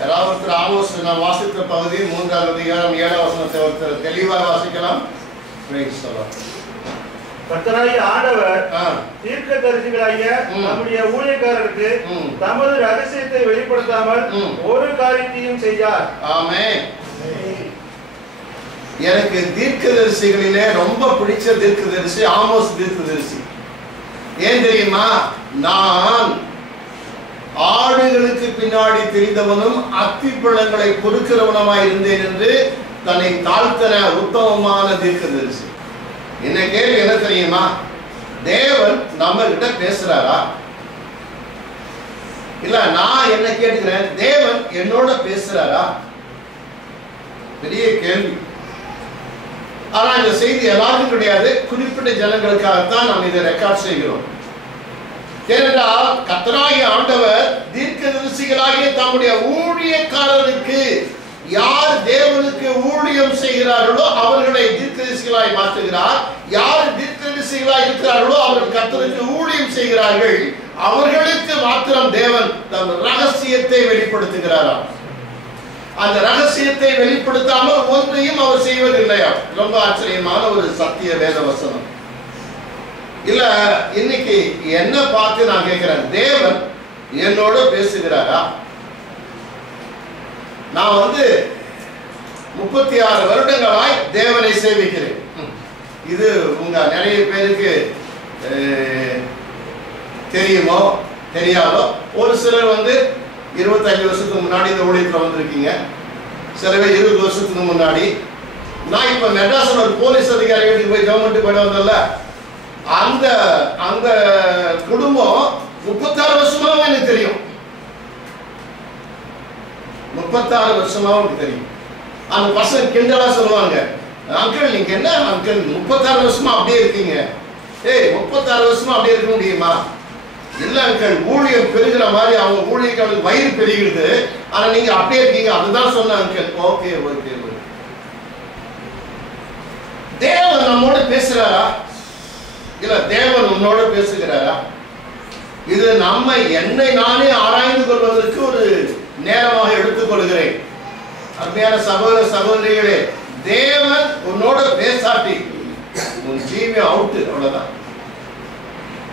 யாராவது ஆமோஸ் நான் வாசித்த பகுதி 3ஆம் அதிகாரம் 7ஆம் வசனத்தை ஒருத்தர் தெளிவாக வாசிக்கலாம். கர்த்தராகிய ஆண்டவர் தீர்க்கதரிசிகளாகிய நம்முடைய ஊழியக்காரருக்கு தமது ரகசியத்தை வெளிப்படுத்தாமல் ஒரு காரியத்தையும் செய்யார். ஆமென். எனக்கு தீர்க்கதரிசிகளிலே ரொம்ப பிடிச்ச தீர்க்கதரிசி ஆமோஸ் தீர்க்கதரிசி. ஏன் தெரியுமா? நான் ஆடுகளுக்கு பின்னாடி தெரிந்தவனும் அத்திப்பழங்களை பொறுக்கிறவனமாய் இருந்தேன் என்று தன்னை தாழ்த்தன உத்தமமான தீர்க்கதரிசி. என்ன கேள்வி என்ன தெரியுமா? தேவன் நம்ம கிட்ட பேசுறாரா? இல்ல நான் என்ன கேட்கிறேன், தேவன் என்னோட பேசுறாரா? பெரிய கேள்வி. ஆனா இந்த செய்தி எல்லாருக்கும் கிடையாது, குறிப்பிட்ட ஜனங்களுக்காகத்தான் நாம் இதை ரெக்கார்ட் செய்கிறோம். ஏனென்றால் கர்த்தராகிய ஆண்டவர் தீர்க்கதரிசிகளாகிய தம்முடைய ஊழியக்காரருக்கு யார் தேவனுக்கு ஊழியம் செய்கிறார்களோ அவர்களை தீர்க்கதரிசிகளாய் மாற்றுகிறார். யார் தீர்க்கதரிசிகளாய் இருக்கிறார்களோ அவர்கள் கர்த்தருக்கு ஊழியம் செய்கிறார்கள். அவர்களுக்கு மாத்திரம் தேவன் தம் ரகசியத்தை வெளிப்படுத்துகிறாராம். அந்த ரகசியத்தை வெளிப்படுத்தாமல் ஒன்றையும் அவர் செய்வதில்லையா? ரொம்ப ஆச்சரியமான ஒரு சத்திய வேத வசனம். இல்ல இன்னைக்கு என்ன பார்த்து நான் கேட்கிறேன், தேவன் என்னோட பேசுகிறாரா? நான் 36 வருடங்களாய் தேவனை சேவிக்கிறேன். இது உங்க நிறைய பேருக்கு தெரியுமோ தெரியாதோ. ஒரு சிலர் 25 வருஷத்துக்கு முன்னாடி இந்த ஊழியத்தில் வந்திருக்கீங்க. சில பேர் 20 வருஷத்துக்கு முன்னாடி. நான் இப்ப மெட்ராஸ்ல ஒரு போலீஸ் அதிகாரி வீட்டுக்கு போய் கவர்மெண்ட் போயிட்டு வந்தேன்ல, அந்த அந்த குடும்பம் 36 வருஷமாவே எனக்கு தெரியும். 36 வருஷமாவும் எனக்கு தெரியும். அந்த பசங்க கிண்டலா சொல்லுவாங்க, அங்கிள் நீங்க என்ன அங்கிள் 36 வருஷமா அப்படியே இருக்கீங்க? 36 வருஷமா அப்படியே இருக்க முடியுமா? இல்ல அங்கிள், ஊழியம் பெருகிற மாதிரி அவங்க ஊழியர்களுக்கு வயிறு பெருகிடுது, ஆனா நீங்க அப்படியே இருக்கீங்க. அதுதான் சொன்ன அங்கிள். Okay okay. தேவன் நம்மோட பேசுறாரா? இல்ல தேவன் உன்னோட பேசுகிறாரா? இது நம்ம என்னை நானே ஆராய்ந்து கொள்வதற்கு ஒரு நேரமாக எடுத்துக்கொள்கிறேன். அருமையான சகோதர சகோதரிகளே, தேவன் உன்னோட பேசாட்டி உன் ஜீவியம் அவுட்டு, அவ்வளவுதான்.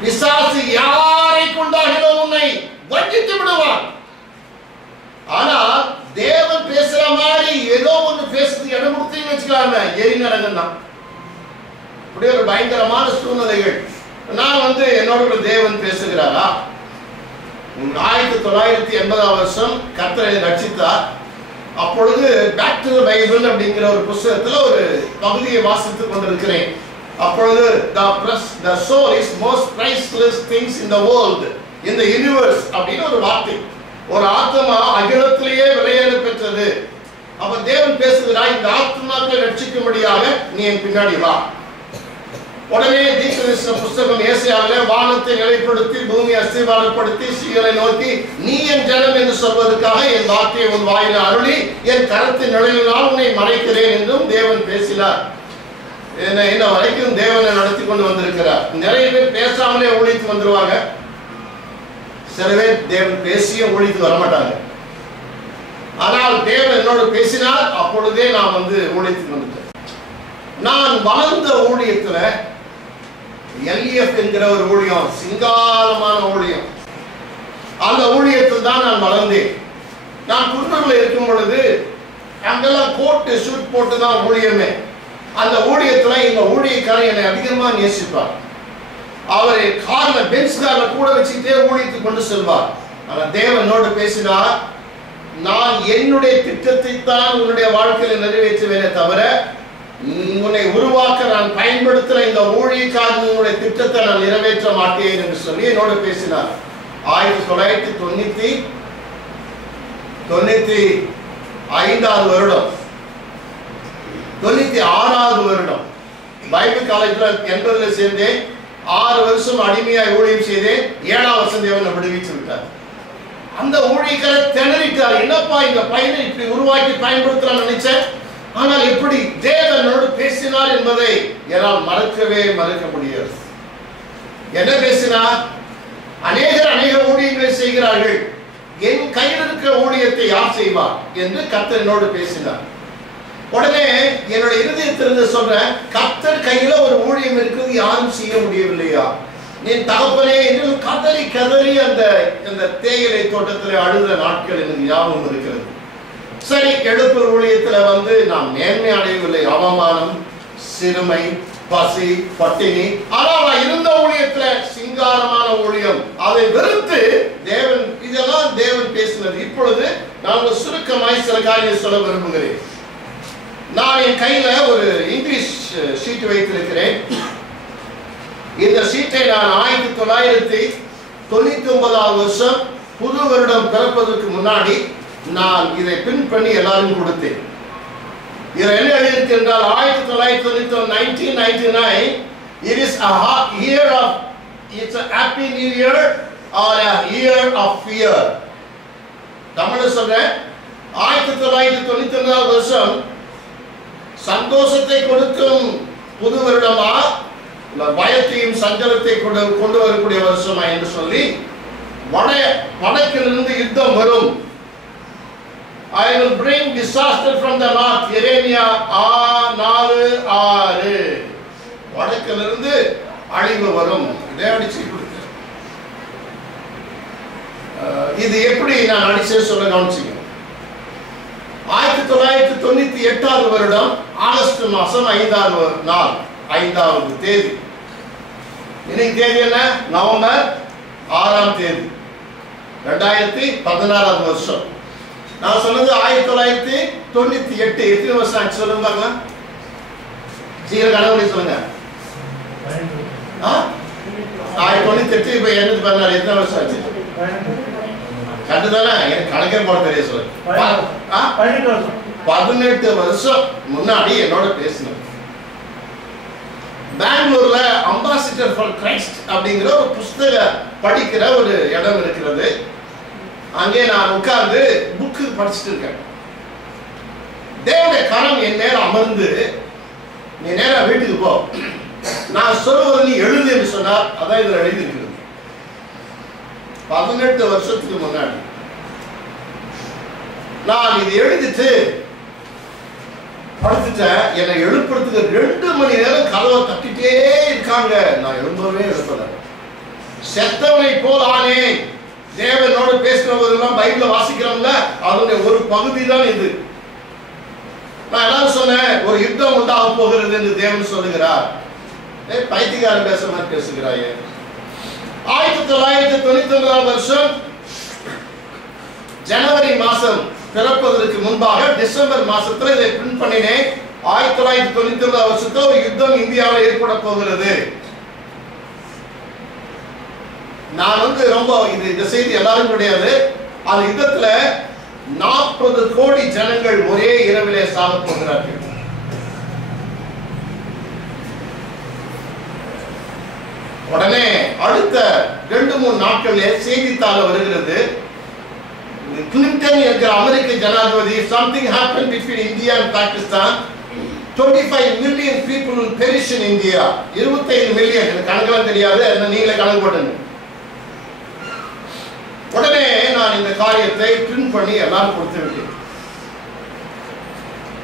பிசாசு யாரை கொண்டாகிலும் உன்னை வஞ்சித்து விடுவான். ஆனா தேவன் பேசுற மாதிரி ஏதோ ஒன்று பேசுறது இடம் கொடுத்தீங்கன்னு வச்சுக்கலாமே, எரி நடங்கன்னு தான். இப்படி ஒரு பயங்கரமான சூழ்நிலைகள். நான் என்னோட தேவன் பேசுகிறாரா? 1980ஆம் வருஷம் கர்த்தரை ரட்சித்தார். அப்பொழுது பேக் டு தி பைபிள் அப்படிங்கிற ஒரு புத்தகத்துல ஒரு பகுதியை வாசித்துக் கொண்டிருக்கிறேன். அப்பொழுது the soul is most priceless things in the world, in the universe அப்படின்னு ஒரு வார்த்தை. ஒரு ஆத்மா அகிலத்திலேயே விலையேற பெற்றது. அப்ப தேவன் பேசுகிறார், இந்த ஆத்மாக்களை ரட்சிக்கும்படியாக நீ என் பின்னாடி வா. உடனே தீர்க்கதரிசன புஸ்தகம் ஏசாயாவிலே வானத்தை நிலைப்படுத்தி பூமியை அஸ்திவாரப்படுத்தி சீயோனை நோக்கி நீ என் ஜனம் என்று சொல்வதற்காக என் வார்த்தையை உன் வாயில அருளி என் கரத்தின் நிழலினால் உன்னை மறைக்கிறேன் என்றும் தேவன் பேசினார். என்ன வரைக்கும் தேவனை நடத்தி கொண்டு வந்திருக்கிறார். நிறைய பேர் பேசாமலே ஊழித்து வந்துருவாங்க. சில பேர் தேவன் பேசிய ஊழித்து வரமாட்டாங்க. ஆனால் தேவன் என்னோடு பேசினார், அப்பொழுதே நான் ஊழித்து வந்துட்டேன். நான் வளர்ந்த ஊழியத்துல எல்இஎஃப் என்கிற ஒரு ஊழியம், சிங்காரமான ஊழியம். அந்த ஊழியத்தில் தான் நான் வளர்ந்தேன். நான் குன்னூர்ல இருக்கும் பொழுது அங்கெல்லாம் கோட்டு ஷூட் போட்டு தான் ஊழியமே. அந்த ஊழியத்துல இந்த ஊழியக்காரர் என்னை அதிகமா நேசிப்பார். அவரை கார்ல பென்ஸ் கார்ல கூட வச்சுக்கிட்டே ஊழியத்துக்கு கொண்டு செல்வார். ஆனா தேவனோடு பேசினார், நான் என்னுடைய திட்டத்தை தான் உன்னுடைய வாழ்க்கையில் நிறைவேற்றுவேனே தவிர உன்னை உருவாக்க நான் பயன்படுத்துற இந்த ஊழியக்காரனுடைய திட்டத்தை நான் நிறைவேற்ற மாட்டேன் என்று சொல்லி என்னோடு பேசினார். 1995 வருடம், 96வது வருடம் பைபிள் காலேஜ்ல 80ல சேர்ந்தேன். 6 வருஷம் அடிமையாய் ஊழியம் செய்தேன். 7ஆம் வருஷம் தேவனை விடுவித்து விட்டார். அந்த ஊழியக்காரர் திணறிட்டார், என்னப்பா இந்த பையனை இப்படி உருவாக்கி பயன்படுத்தலாம் நினைச்சேன், ஆனால் எப்படி தேவனோடு பேசினார் என்பதை என்னால் மறக்க முடியாது. என்ன பேசினார்? அநேக ஊழியங்களை செய்கிறார்கள். என் கையில் இருக்கிற ஊழியத்தை யார் செய்வார் என்று கர்த்தர் என்னோடு பேசினார். உடனே என்னுடைய இருதயத்திலிருந்து சொல்றேன், கர்த்தர் கையில ஒரு ஊழியம் இருக்குது, யாரும் செய்ய முடியவில்லையா? நீ தகப்பனே என்று கதறி கதறி அந்த தேயிலை தோட்டத்தில் அழுத நாட்கள் எனக்கு ஞாபகம் இருக்கிறது. சரி, எழுப்பு ஊழியத்துல நாம் நேர்மை அடையவில்லை. அவமானம், சிறுமை, பசி, பட்டினி. ஆனால் இருந்த ஊழியத்துல சிங்காரமான ஊழியம், அதை வெறுத்து தேவன், இதெல்லாம் தேவன் பேசினது. இப்பொழுது நான் சுருக்கமாய் சில காரியம் சொல்ல விரும்புகிறேன். நான் என் கையில ஒரு இங்கிலீஷ் ஷீட் வைத்திருக்கிறேன். இந்த ஷீட்டை நான் 1999 வருஷம் புது வருடம் பிறப்பதற்கு முன்னாடி நான் இதை பிரிண்ட் பண்ணி எல்லாரும் கொடுத்தேன். இதில் என்ன எழுதியிருக்கு என்றால் 1999 it is a year of, it's a happy new year or a year of fear. தமிழ்ல சொல்றேன், 1999 வருஷம் சந்தோஷத்தை கொடுக்கும் புது வருடமா இல்ல பயத்தையும் சஞ்சலத்தை கொண்டு வரக்கூடிய வருஷமா என்று சொல்லி, வடக்கிலிருந்து யுத்தம் வரும். I will bring disaster from the north. எரேமியா 4:6. வடக்கிலிருந்து அழிவு வரும். இதை அடிச்சு கொடுத்தேன். இது எப்படி நான் அடிச்சே சொல்ல கவனிச்சுங்க. 1998 வருடம் ஆகஸ்ட் மாசம் 5வது நாள், 5வது தேதி. இன்னைக்கு தேதி என்ன? நவம்பர் 6ஆம் தேதி 2016 வருஷம். நான் சொன்னது 1998. எத்தனை வருஷம் ஆச்சு சொல்லுங்க பார்க்கலாம். சீக்கிரம் கணவனை சொல்லுங்க. 1998 இப்ப 2016 எத்தனை வருஷம் ஆச்சு? கண்டுதானே? எனக்கு கணக்கே போட தெரிய சொல்லுங்க. 18 வருஷம் முன்னாடி என்னோட பேசினேன். பெங்களூர்ல அம்பாசிடர் ஃபார் கிரைஸ்ட் அப்படிங்கிற ஒரு புஸ்தக படிக்கிற ஒரு இடம் இருக்கிறது. அங்கே நான் உட்கார்ந்து புக்கு படிச்சுட்டு இருக்கேன். தேவனுடைய கரம் என் நேரம் அமர்ந்து, நீ நேரம் வீட்டுக்கு போ, நான் சொல்லுவது நீ எழுது என்று சொன்னார். அதான் இதுல எழுதி இருக்கிறது. 18 வருஷத்துக்கு முன்னாடி நான் இது எழுதிட்டு படுத்துட்டேன். என்னை எழுப்புறதுக்கு 2 மணி நேரம் கதவை தட்டிட்டே இருக்காங்க. நான் எழும்பவே எழுப்பல. செத்தவனை போல் ஆனேன். தேவனோடு பேசுறவங்கெல்லாம் பைபிள வாசிக்கிறோம்ல, அதனுடைய ஒரு பகுதி தான் இது. நான் எல்லாரும் சொன்னேன், ஒரு யுத்தம் உண்டாக போகிறது என்று தேவன் சொல்லுகிறார். பைத்தியக்காரன் பேசுற மாதிரி பேசுகிறாயே. 1999 வருஷம் ஜனவரி மாசம் பிறப்பதற்கு முன்பாக டிசம்பர் மாசத்துல இதை பிரிண்ட் பண்ணினேன். 1999 வருஷத்துல ஒரு யுத்தம் இந்தியாவில் ஏற்பட போகிறது. நான் ரொம்ப இந்த செய்தி எல்லாரும் கிடையாது. அந்த யுத்தத்துல 40 கோடி ஜனங்கள் ஒரே இரவிலே சாக போகிறார்கள். உடனே அடுத்த 2-3 நாட்களிலே செய்தித்தாள் வருகிறது, கிளின்டன் என்கிற அமெரிக்க ஜனாதிபதி, something happened between India and Pakistan, 25 million people will perish in India. 25 million, எனக்கு கணக்கெல்லாம் தெரியாது, நீங்களே கணக்கு போட்டுங்க. உடனே நான் இந்த காரியத்தை பிரிண்ட் பண்ணி எல்லாரும் கொடுத்து விட்டேன்.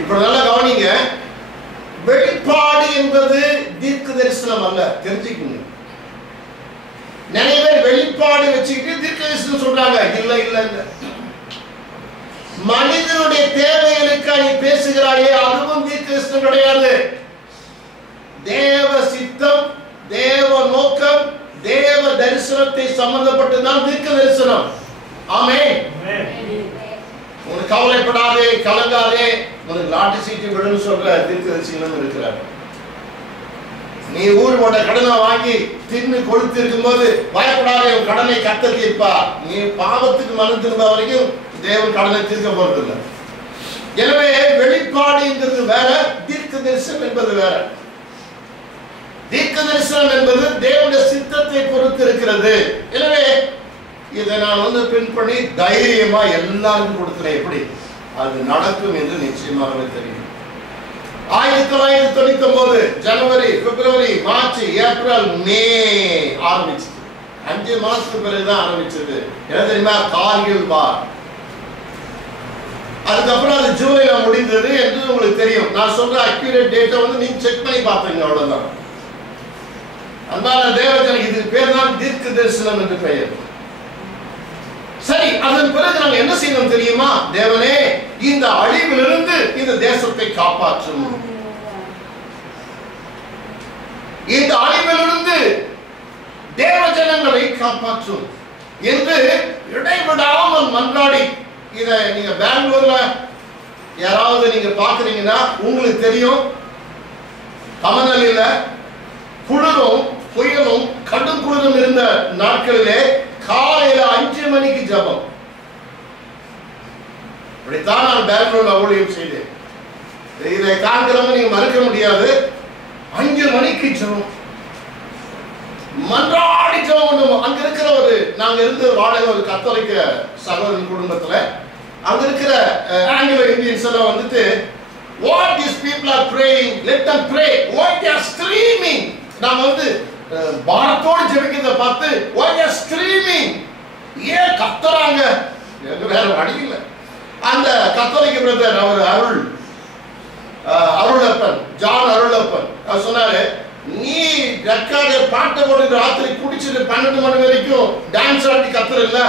இப்ப நல்லா கவனிங்க, வெளிப்பாடு என்பது தீர்க்க தரிசனம் அல்ல, தெரிஞ்சுக்கணும். நிறைய பேர் வெளிப்பாடு வச்சுக்கிட்டு தீர்க்க தரிசனம் சொல்றாங்க. இல்ல இல்ல இல்ல, மனிதனுடைய தேவைகளுக்கு நீ பேசுகிறாயே, அதுவும் தீர்க்க தரிசனம் கிடையாது. தேவ சித்தம், தேவ நோக்கம், தேவ தரிசனத்தை சம்பந்தப்பட்டதுதான் தீர்க்க தரிசனம். ஆமென். உனக்கு கவலைப்படாதே, கலங்காதே, உனக்கு லாட்டரி சீட்டு விடுன்னு சொல்ற தீர்க்க தரிசனம் இருக்கிறார். நீ ஊர் போட்ட கடனை வாங்கி தின்னு கொழுத்து இருக்கும்போது பயப்படாதே, உன் கடனை கர்த்தர் தீர்ப்பார். நீ பாவத்துக்கு மனம் திரும்ப வரைக்கும் தேவன் கடனை தீர்க்க போறதில்லை. எனவே வெளிப்பாடுங்கிறது வேற, தீர்க்க தரிசனம் என்பது வேற. தீர்க்க தரிசனம் என்பது தேவனுடைய சித்தத்தை பொறுத்து இருக்கிறது. எனவே இதை நான் பிரிண்ட் பண்ணி தைரியமா எல்லாருக்கும் கொடுக்கிறேன். எப்படி அது நடக்கும் என்று நிச்சயமாகவே தெரியும். 1999 ஜனவரி, பிப்ரவரி, மார்ச், ஏப்ரல், மே ஆரம்பிச்சு 5 மாசத்துக்கு பிறகுதான் ஆரம்பிச்சது. என்ன தெரியுமா? கார்கில் வார். அதுக்கப்புறம் அது ஜூலைல முடிந்தது என்று உங்களுக்கு தெரியும். நான் சொல்ற அக்யூரேட் டேட்டை வந்து நீங்க செக் பண்ணி பார்த்தீங்க, அவ்வளவுதான். அன்பான தேவஜனங்களுக்கு இதுக்கு பேர் தான் தீர்க்க தரிசனம் என்று பெயர். சரி, அதன் பிறகு நாங்கள் என்ன செய்யணும் தெரியுமா? தேவனே, இந்த அழிவிலிருந்து இந்த தேசத்தை காப்பாற்றும், இந்த அழிவிலிருந்து தேவஜனங்களை காப்பாற்றும் என்று இடைவிடாமல் மன்றாடி, இத நீங்க பெங்களூர்ல யாராவது நீங்க பாக்குறீங்கன்னா உங்களுக்கு தெரியும். கமநல்லில குளிரும் புயலும் கடும் குளிரும் இருந்த நாட்களிலே காலையில 5 மணிக்கு ஜபம். இப்படித்தான் நான் பெங்களூர்ல ஊழியம் செய்தேன். இதை காண்கிறவங்க நீங்க மறுக்க முடியாது. 5 மணிக்கு ஜபம், மன்றாடி ஜபம் பண்ணுவோம். அங்க இருக்கிற நாங்க இருந்து வாடகை ஒரு கத்தோலிக்க சகோதரன் குடும்பத்துல அங்க இருக்கிற ஆங்கிலோ இந்தியன்ஸ் எல்லாம் வந்துட்டு, what these people are praying, let them pray, what they are screaming. நாம வந்து பாரத்தோடு ஜெபிக்கிறத பார்த்து what they are screaming, ஏன் கத்துறாங்க, வேற வழி இல்லை. அந்த கத்தோலிக்க பிரதர் அவர் அருளப்பன், ஜான் அருளப்பன், அவர் சொன்னாரு, நீ ரெக்கார்டு பாட்டை போட்டு ராத்திரி குடிச்சிட்டு 12 மணி வரைக்கும் டான்ஸ் ஆடி கத்துற இல்ல,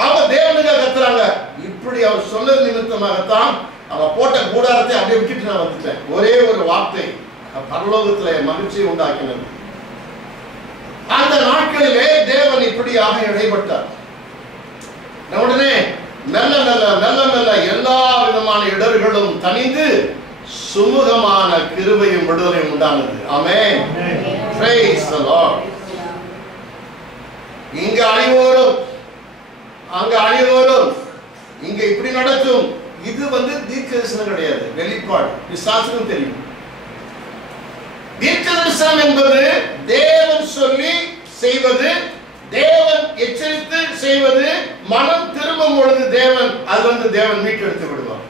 அவங்க தேவனுக்காக கத்துறாங்க. இப்படி அவர் சொன்னது நிமித்தமாகத்தான் அவன் போட்ட கூடாரத்தை அப்படியே விட்டுட்டு நான் வந்துட்டேன். ஒரே ஒரு வார்த்தை பரலோகத்துல மகிழ்ச்சியை உண்டாக்கினது. அந்த நாட்களிலே தேவன் இப்படியாக இடைப்பட்டார். உடனே மெல்ல மெல்ல மெல்ல மெல்ல எல்லா விதமான இடர்களும் தணிந்து சுமூகமான கிருபையும் விடுதலையும் உண்டானது. ஆமென். Praise the Lord. இங்க அழிவோரும் அங்க அழிவோரும், இங்க இப்படி நடக்கும். இது வந்து தீர்க்கதரிசனம் கிடையாது, வெளிப்பாடு. விசுவாசம் தெரியும். தீர்க்கதரிசனம் என்பது தேவன் சொல்லி செய்வது, தேவன் எச்சரித்து செய்வது. மனம் திரும்பும் பொழுது தேவன் அது வந்து தேவன் மீட்டெடுத்து விடுவார்.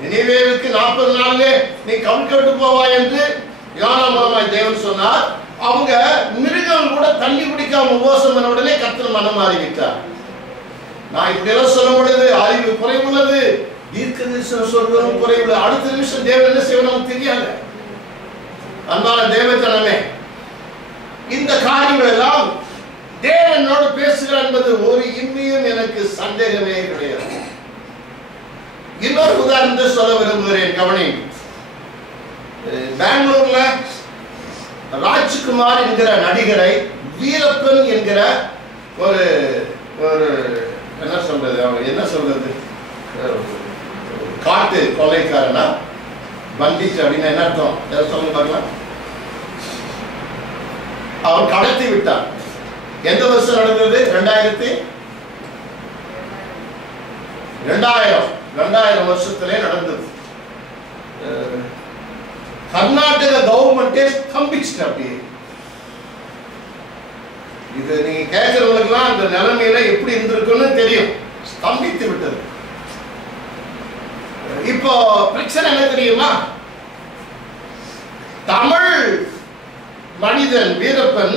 நினிவேவுக்கு 40 நாளிலே நீ கவிழ்க்கப்பட்டு போவாய் என்று யோனா மூலமாய் தேவன் சொன்னார். அவங்க மிருகம் கூட தண்ணி குடிக்காம உபவாசம் பண்ண உடனே கர்த்தர் மனம் மாறிவிட்டார். நான் இப்படி எல்லாம் சொல்லும் பொழுது அறிவு குறைவுள்ளது, தீர்க்கதரிசனம் சொல்வதும் குறைவுள்ளது. அடுத்த நிமிஷம் தேவன் என்ன செய்வது நமக்கு தெரியாது. அன்பான தேவஜனமே, இந்த காரியங்கள் எல்லாம் தேவனோடு பேசுகிறார் என்பது ஒரு இம்மியும் எனக்கு சந்தேகமே கிடையாது. இன்னொரு உதாரணத்தை சொல்ல விரும்புகிறேன், கவனி. பெங்களூர்ல ராஜ்குமார் என்கிற நடிகரை வீரப்பன் என்கிற ஒரு என்ன சொல்றது காட்டு கொலைக்காரனா பண்டிட் அப்படின்னு என்ன அர்த்தம் சொல்லுங்க பார்க்கலாம். அவர் கடத்தி விட்டார். எந்த வருஷம் நடந்தது? 2000 வருஷத்திலே நடந்தது. கர்நாடக கவர்மெண்டே ஸ்தம்பிச்சுட்டு அப்படியே. இது நீங்க கேட்கிறவங்களுக்குலாம் அந்த நிலைமையில எப்படி இருந்திருக்குன்னு தெரியும். ஸ்தம்பித்து விட்டது. இப்போ பிரச்சனை என்ன தெரியுமா? தமிழ் மனிதன் வீரப்பன்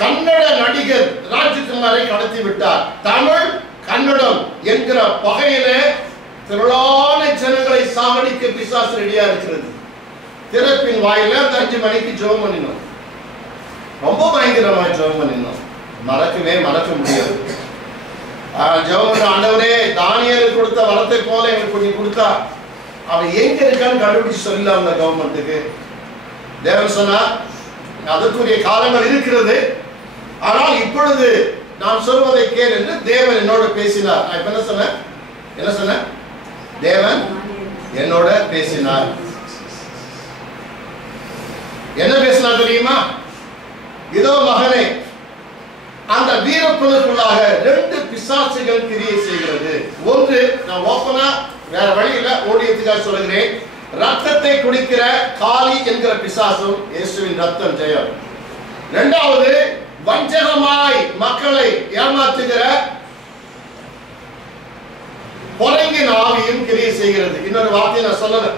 கன்னட நடிகர் ராஜ்குமாரை கடத்தி விட்டார். தமிழ் கன்னடம் என்கிற பகையிலே திரளான ஜனங்களை சாவடிக்க பிசாசு ரெடியா இருக்கிறது. திறப்பின் வாயில 5 மணிக்கு ஜெபம் பண்ணினோம். ரொம்ப பயங்கரமா ஜெபம் பண்ணினோம். மறக்க முடியாது. ஜெபம், ஆண்டவரே, தானியேலுக்கு கொடுத்த வரத்தை போல எனக்கு கொஞ்சம் கொடுத்தா அவன் எங்க இருக்கான்னு கண்டுபிடிச்சு சொல்லலாம் அந்த கவர்மெண்ட்டுக்கு. தேவன் சொன்னார், அதற்குரிய காலங்கள் இருக்கிறது, ஆனால் இப்பொழுது நான் சொல்வதை கேள் என்று தேவன் என்னோட பேசினார். நான் இப்ப என்ன சொன்னேன்? தேவன் என்னோட பேசினார். என்ன பேசினார் தெரியுமா? இதோ மகனே, அந்த வீரப்பனுக்குள்ளாக 2 பிசாசுகள் கிரியை செய்கிறது. ஒன்று, நான் ஓப்பனா வேற வழியில ஓடியதுக்காக சொல்லுகிறேன், ரத்தத்தை குடிக்கிற காளி என்கிற பிசாசும் இயேசுவின் ரத்தம் ஜெயம். இரண்டாவது, வஞ்சகமாய் மக்களை ஏமாற்றுகிற பொறங்கின் ஆவியும் கிரியை செய்கிறது. இன்னொரு வார்த்தையை நான் சொல்லல.